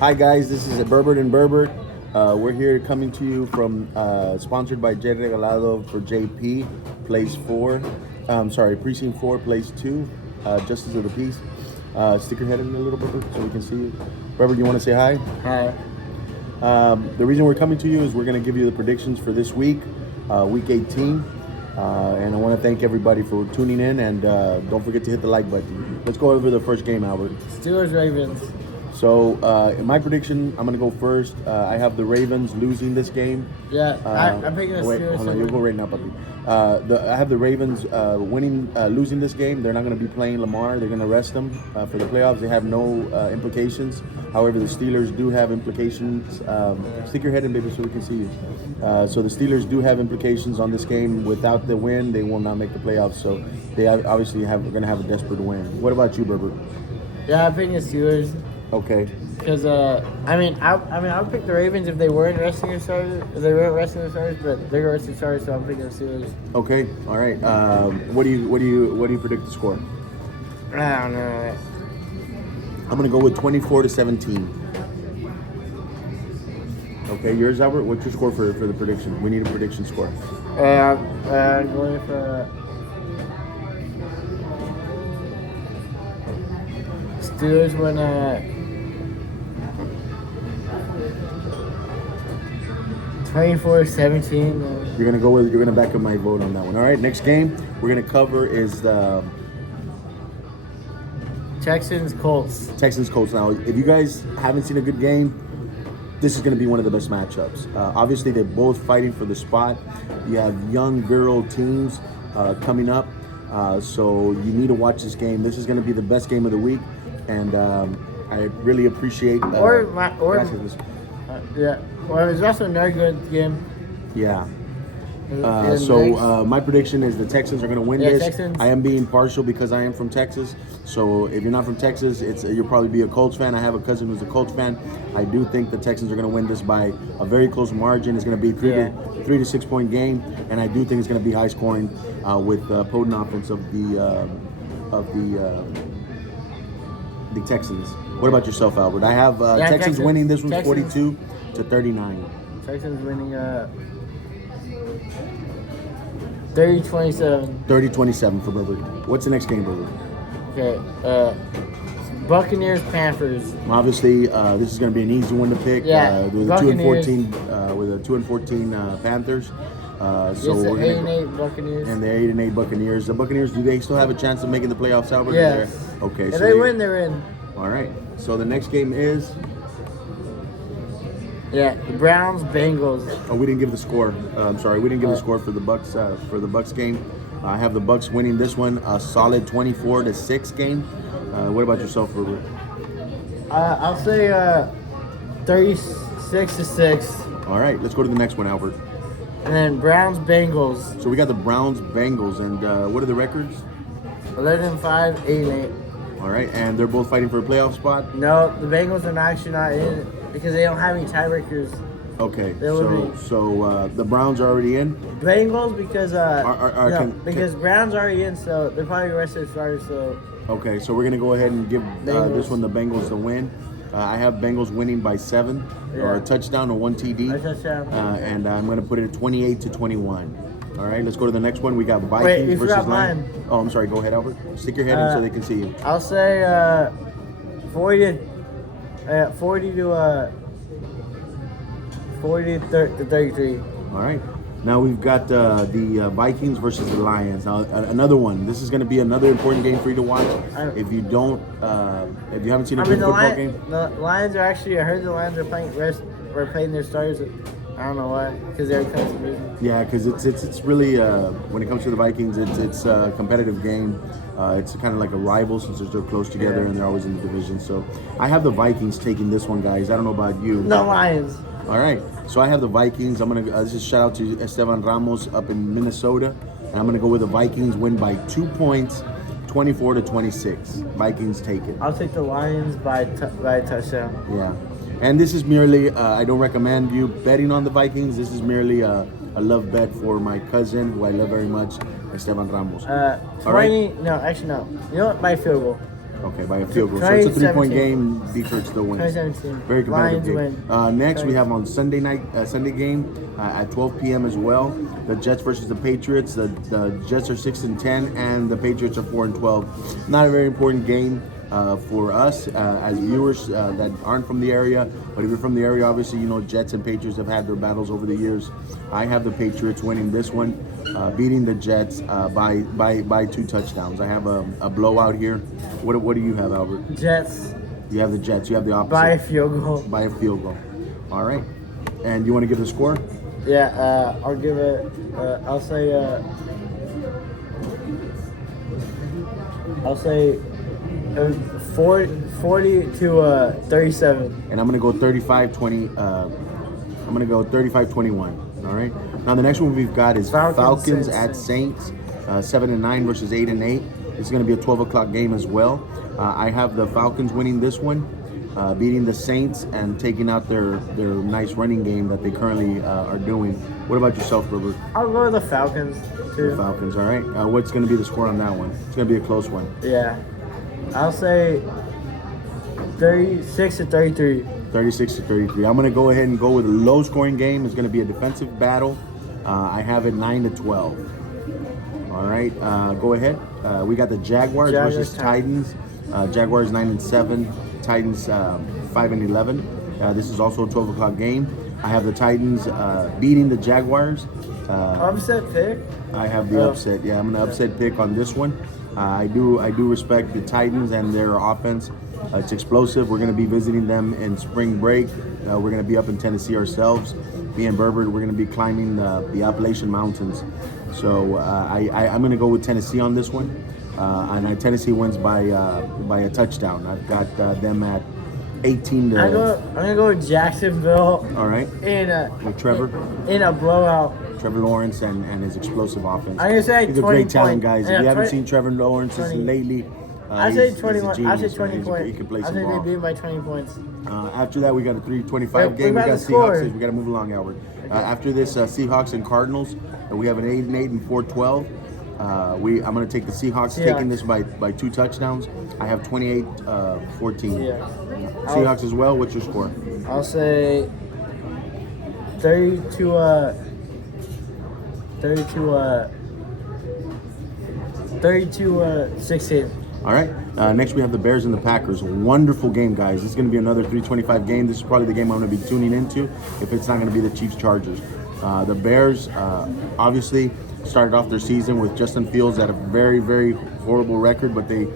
Hi guys, this is Berber Berber. We're here coming to you from sponsored by J Regalado for JP, place 4. Precinct 4, place 2, Justice of the Peace. Stick your head in a little bit so we can see you. Berber, you want to say hi? Hi. The reason we're coming to you is we're going to give you the predictions for this week, week 18. And I want to thank everybody for tuning in, and don't forget to hit the like button. Let's go over the first game, Albert. Steelers Ravens. So, in my prediction, I'm going to go first. I have the Ravens losing this game. Yeah, I'm picking the Steelers. Hold on, you'll go right now, puppy. I have the Ravens losing this game. They're not going to be playing Lamar. They're going to rest them for the playoffs. They have no implications. However, the Steelers do have implications. Stick your head in, baby, so we can see you. So the Steelers do have implications on this game. Without the win, they will not make the playoffs. So they obviously are going to have a desperate win. What about you, Berber? Yeah, I'm picking the Steelers. Okay. Because I would pick the Ravens if they weren't resting their starters. If they weren't resting their starters, but they're resting starters, so I'm picking the Steelers. Okay. All right. What do you predict the score? I don't know. I'm gonna go with 24-17. Okay, yours, Albert. What's your score for the prediction? We need a prediction score. I'm going for Steelers win 24-17. You're gonna back up my vote on that one. All right. Next game we're gonna cover is the Texans Colts. Texans Colts. Now, if you guys haven't seen a good game, this is going to be one of the best matchups. Obviously, they're both fighting for the spot. You have young, virile teams coming up, so you need to watch this game. This is going to be the best game of the week, and I really appreciate. Yeah. Well, it's also another good game. Yeah. My prediction is the Texans are going to win this. Texans. I am being partial because I am from Texas. So if you're not from Texas, you'll probably be a Colts fan. I have a cousin who's a Colts fan. I do think the Texans are going to win this by a very close margin. It's going to be 3 to 6 point game, and I do think it's going to be high scoring with potent offense of the Texans. What about yourself, Albert? I have Texans winning this one 42-39. Texans winning 30-27. 30-27 for Berber. What's the next game, Berber? Okay. Buccaneers Panthers. Obviously, this is going to be an easy one to pick. Yeah. With a 2-14 Panthers. So we're 8-8 Buccaneers. And the 8-8 Buccaneers. The Buccaneers, do they still have a chance of making the playoffs, Albert? Yes. Okay. If they win, they're in. All right. So the next game is. Yeah, the Browns Bengals. Oh, we didn't give the score. I'm sorry, we didn't give the score for the Bucks game. I have the Bucks winning this one, a solid 24-6 game. What about yourself, Ruben? I'll say 36-6. All right, let's go to the next one, Albert. And then Browns Bengals. So we got the Browns Bengals, and what are the records? 11-5, 8-8. All right, and they're both fighting for a playoff spot. No, the Bengals are actually not in because they don't have any tiebreakers. Okay, so the Browns are already in. Bengals because because Browns are already in, so they're probably the rest of the starters. So okay, so we're gonna go ahead and give this one the Bengals the win. I have Bengals winning by 7 or a touchdown or 1 TD. A touchdown. And I'm gonna put it at 28-21. All right, let's go to the next one. We got Vikings Wait, you versus forgot Lions. mine. Oh, I'm sorry. Go ahead, Albert. Stick your head in so they can see you. I'll say 40 to 33. All right. Now we've got the Vikings versus the Lions. Now another one. This is going to be another important game for you to watch. If you haven't seen a good football game. The Lions are actually. I heard the Lions are playing their starters. I don't know why, because they're kind of division. Yeah, because it's really when it comes to the Vikings, it's a competitive game. It's kind of like a rival since they're close together and they're always in the division. So I have the Vikings taking this one, guys. I don't know about you. No, Lions. All right, so I have the Vikings. I'm gonna just shout out to Esteban Ramos up in Minnesota, and I'm gonna go with the Vikings win by 2 points, 24-26. Vikings take it. I'll take the Lions by a touchdown. Yeah. And this is merely, I don't recommend you betting on the Vikings. This is merely a love bet for my cousin, who I love very much, Esteban Ramos. 20, right? No, actually no. You know what? By field goal. Okay, by a field goal. So it's a 3-point game. Detroit still wins. 2017. Very competitive Lions game. win. Next, we have on Sunday night, Sunday game at 12 p.m. as well. The Jets versus the Patriots. The Jets are 6-10, and the Patriots are 4-12. Not a very important game for us as viewers that aren't from the area. But if you're from the area, obviously you know Jets and Patriots have had their battles over the years. I have the Patriots winning this one, beating the Jets by 2 touchdowns. I have a blowout here. What do you have, Albert? Jets. You have the Jets. You have the opposite. By a field goal. By a field goal. All right. And you want to give the score? Yeah, I'll give it. I'll say 40 to 37. And I'm going to go 35-20. I'm going to go 35-21. All right. Now the next one we've got is Falcons at Saints. 7-9 versus 8-8. It's going to be a 12 o'clock game as well. I have the Falcons winning this one, beating the Saints and taking out their nice running game that they currently are doing. What about yourself, Berber? I'll go with the Falcons too. The Falcons, all right. What's going to be the score on that one? It's going to be a close one. Yeah, I'll say 36 to 33. 36 to 33. I'm going to go ahead and go with a low-scoring game. It's going to be a defensive battle. I have it 9 to 12. All right, go ahead. We got the Jaguars versus Titans. Jaguars 9-7, Titans 5-11. This is also a 12 o'clock game. I have the Titans beating the Jaguars. Upset pick? I have the upset. Yeah, I'm gonna upset pick on this one. I do respect the Titans and their offense. It's explosive. We're gonna be visiting them in spring break. We're gonna be up in Tennessee ourselves. Me and Berber, we're gonna be climbing the Appalachian Mountains. So I'm gonna go with Tennessee on this one. And Tennessee wins by a touchdown. I've got them at 18 to. I'm gonna go with Jacksonville. All right. With Trevor. In a blowout. Trevor Lawrence and his explosive offense. I'm gonna say he's a great talent, guys. Yeah, if you haven't seen Trevor Lawrence lately, I say 21. I say 20 points. He can play I some think ball. they beat by 20 points. After that, we got a 3:25 game. We got Seahawks. We got to move along, Albert. After this, Seahawks and Cardinals. We have an 8-8 and 4-12. I'm going to take the Seahawks, taking this by 2 touchdowns. I have 28-14. Yeah. Seahawks as well. What's your score? I'll say 32 16. All right. Next, we have the Bears and the Packers. Wonderful game, guys. This is going to be another 3:25 game. This is probably the game I'm going to be tuning into if it's not going to be the Chiefs Chargers. The Bears obviously started off their season with Justin Fields at a very, very horrible record, but they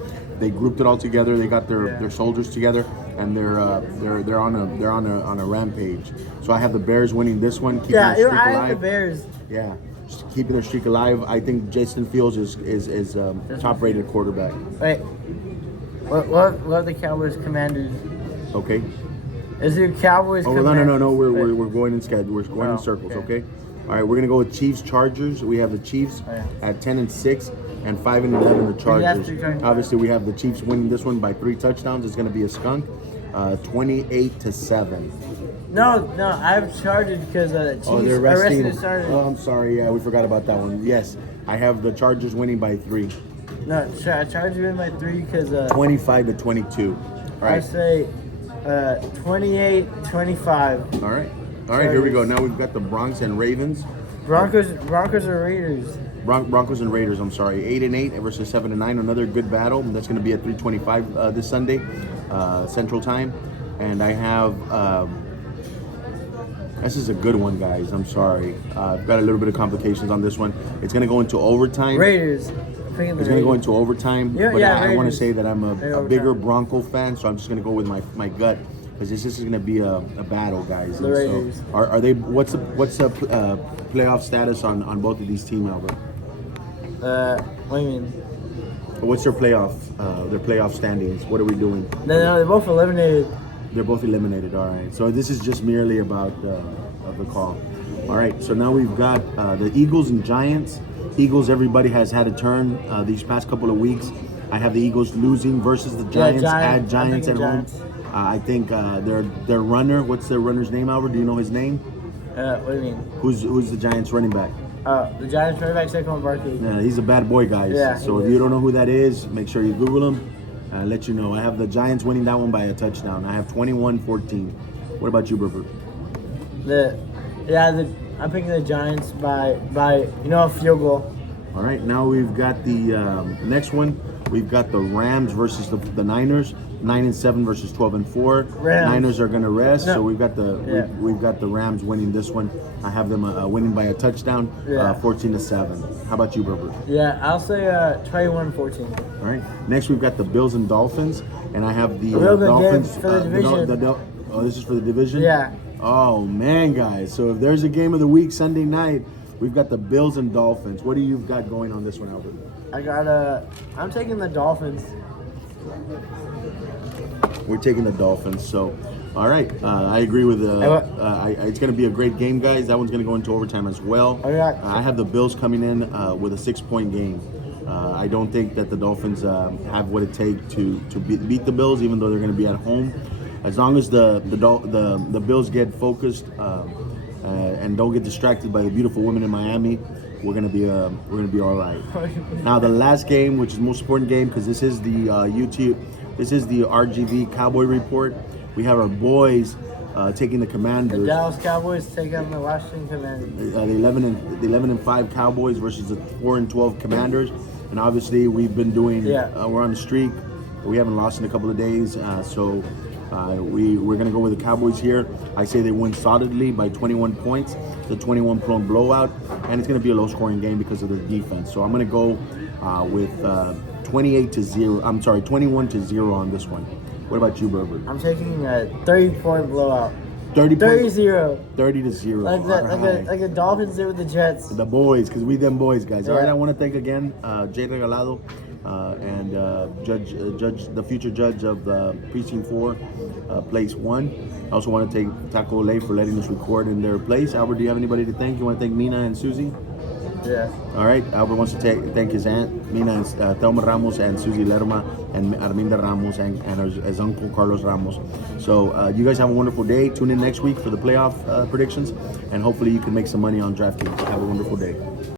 grouped it all together. They got their shoulders together, and they're on a rampage. So I have the Bears winning this one. Keeping their streak alive. I have the Bears. Yeah, just keeping their streak alive. I think Justin Fields is top-rated quarterback. Wait, what the Cowboys Commanders? Okay. Is it Cowboys? Oh no. We're going in schedule. We're going in circles. Okay. All right. We're gonna go with Chiefs Chargers. We have the Chiefs at 10-6 and 5-11. The Chargers. Obviously, we have the Chiefs winning this one by 3 touchdowns. It's gonna be a skunk. 28-7. No. I have Chargers because Chiefs they're resting. arrested the Chargers. Oh, I'm sorry. Yeah, we forgot about that one. Yes, I have the Chargers winning by 3. No, Chargers win by 3 because 25-22. All right. I say 28-25. All right. Here we go. Now we've got the Bronx and Ravens. Broncos or Raiders? Broncos and Raiders. I'm sorry. 8-8 versus 7-9. Another good battle. That's going to be at 3:25 this Sunday, Central Time. And I have. This is a good one, guys. I'm sorry. I've got a little bit of complications on this one. It's going to go into overtime. Raiders. It's going to go into overtime. But I want to say that I'm a bigger Bronco fan, so I'm just going to go with my gut. Because this is going to be a battle, guys. The Raiders. So are they? What's the playoff status on both of these teams, Albert? What do you mean? What's their playoff standings? What are we doing? No, they're both eliminated. They're both eliminated. All right. So this is just merely about the call. All right. So now we've got the Eagles and Giants. Eagles. Everybody has had a turn these past couple of weeks. I have the Eagles losing versus the Giants at Giants at home. I think their runner. What's their runner's name, Albert? Do you know his name? What do you mean? Who's the Giants running back? The Giants running back Saquon Barkley. Yeah, he's a bad boy, guys. Yeah, so if you don't know who that is, make sure you Google him. let you know. I have the Giants winning that one by a touchdown. I have 21-14. What about you, Berber? I'm picking the Giants by a field goal. All right, now we've got the next one. We've got the Rams versus the Niners. 9-7 versus 12-4. Rams. Niners are going to rest, No. so we've got the Rams winning this one. I have them winning by a touchdown, 14-7. How about you, Berber? Yeah, I'll say 21-14. All right. Next, we've got the Bills and Dolphins, and I have the A real good Dolphins game for the division. Oh, this is for the division. Yeah. Oh man, guys. So if there's a game of the week Sunday night, we've got the Bills and Dolphins. What do you got going on this one, Albert? I'm taking the Dolphins. We're taking the Dolphins. So, all right. I agree with. It's going to be a great game, guys. That one's going to go into overtime as well. I have the Bills coming in with a 6-point game. I don't think that the Dolphins have what it takes to beat the Bills, even though they're going to be at home. As long as the Bills get focused and don't get distracted by the beautiful women in Miami, we're gonna be all right. Now the last game, which is the most important game, because this is the RGV Cowboy Report. We have our boys taking the Commanders. The Dallas Cowboys take on the Washington Commanders. The 11-5 Cowboys versus the 4-12 Commanders. And obviously we've been doing. We're on the streak. We haven't lost in a couple of days, so. We're going to go with the Cowboys here. I say they win solidly by 21 points. The 21-point blowout. And it's going to be a low-scoring game because of their defense. So I'm going to go with 21-0 on this one. What about you, Berber? I'm taking a 30-point blowout. 30-0. 30-0. Like the Dolphins did with the Jets. The boys, because we them boys, guys. Yeah. All right, I want to thank again Jay Regalado and the future judge of the Precinct 4, Place 1. I also want to thank Taco Olay for letting us record in their place. Albert, do you have anybody to thank? You want to thank Mina and Susie? Yeah. All right. Albert wants to thank his aunt, Mina and Thelma Ramos, and Susie Lerma, and Arminda Ramos, and his uncle Carlos Ramos. So you guys have a wonderful day. Tune in next week for the playoff predictions, and hopefully you can make some money on DraftKings. Have a wonderful day.